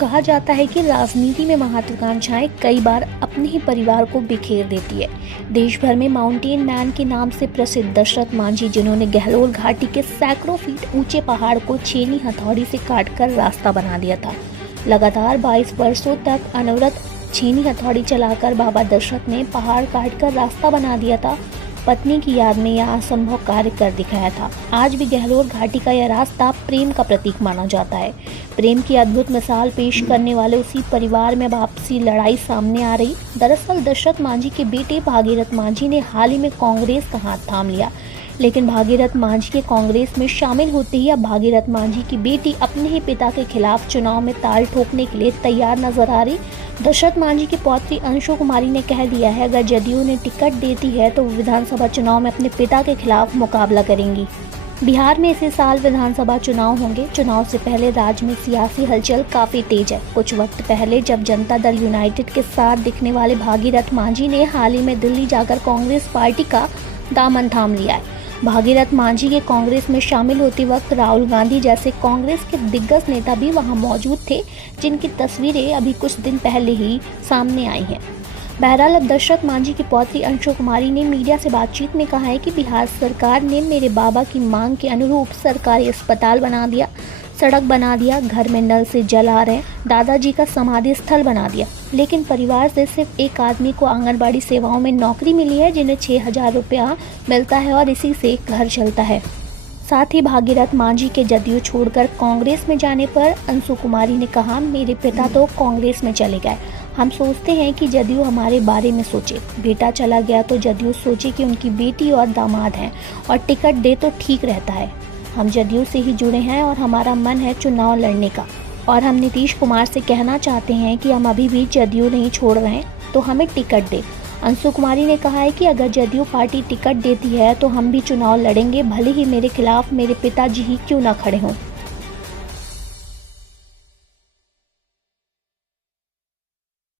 कहा जाता है कि राजनीति में महत्वाकांक्षाएं कई बार अपने ही परिवार को बिखेर देती है। देश भर में माउंटेन मैन के नाम से प्रसिद्ध दशरथ मांझी, जिन्होंने गहलोत घाटी के सैकड़ों फीट ऊंचे पहाड़ को छेनी हथौड़ी से काटकर रास्ता बना दिया था। लगातार 22 वर्षों तक अनवरत छेनी हथौड़ी चलाकर बाबा दशरथ ने पहाड़ काटकर रास्ता बना दिया था। पत्नी की याद में यह असंभव कार्य कर दिखाया था। आज भी गहलोत घाटी का यह रास्ता प्रेम का प्रतीक माना जाता है। प्रेम की अद्भुत मिसाल पेश करने वाले उसी परिवार में अब आपसी लड़ाई सामने आ रही। दरअसल दशरथ मांझी के बेटे भागीरथ मांझी ने हाल ही में कांग्रेस का हाथ थाम लिया, लेकिन भागीरथ मांझी के कांग्रेस में शामिल होते ही अब भागीरथ मांझी की बेटी अपने ही पिता के खिलाफ चुनाव में ताल ठोकने के लिए तैयार नजर आ रही। दशरथ मांझी की पौत्री अंशु कुमारी ने कह दिया है, अगर जदयू ने टिकट देती है तो वो विधानसभा चुनाव में अपने पिता के खिलाफ मुकाबला करेंगी। बिहार में इसी साल विधानसभा चुनाव होंगे। चुनाव से पहले राज्य में सियासी हलचल काफी तेज है। कुछ वक्त पहले जब जनता दल यूनाइटेड के साथ दिखने वाले भागीरथ मांझी ने हाल ही में दिल्ली जाकर कांग्रेस पार्टी का दामन थाम लिया है। भागीरथ मांझी के कांग्रेस में शामिल होते वक्त राहुल गांधी जैसे कांग्रेस के दिग्गज नेता भी वहां मौजूद थे, जिनकी तस्वीरें अभी कुछ दिन पहले ही सामने आई हैं। बहरहाल अब दशरथ मांझी की पौत्री अंशु कुमारी ने मीडिया से बातचीत में कहा है कि बिहार सरकार ने मेरे बाबा की मांग के अनुरूप सरकारी अस्पताल बना दिया, सड़क बना दिया, घर में नल से जल आ रहे, दादाजी का समाधि स्थल बना दिया, लेकिन परिवार से सिर्फ एक आदमी को आंगनबाड़ी सेवाओं में नौकरी मिली है, जिन्हें 6,000 रुपया मिलता है और इसी से घर चलता है। साथ ही भागीरथ मांझी के जदयू छोड़कर कांग्रेस में जाने पर अंशु कुमारी ने कहा, मेरे पिता तो कांग्रेस में चले गए, हम सोचते हैं कि जदयू हमारे बारे में सोचे। बेटा चला गया तो जदयू सोचे कि उनकी बेटी और दामाद हैं और टिकट दे तो ठीक रहता है। हम जदयू से ही जुड़े हैं और हमारा मन है चुनाव लड़ने का, और हम नीतीश कुमार से कहना चाहते हैं कि हम अभी भी जदयू नहीं छोड़ रहे हैं, तो हमें टिकट दे। अंशु कुमारी ने कहा है कि अगर जदयू पार्टी टिकट देती है तो हम भी चुनाव लड़ेंगे, भले ही मेरे खिलाफ मेरे पिताजी ही क्यों ना खड़े हों।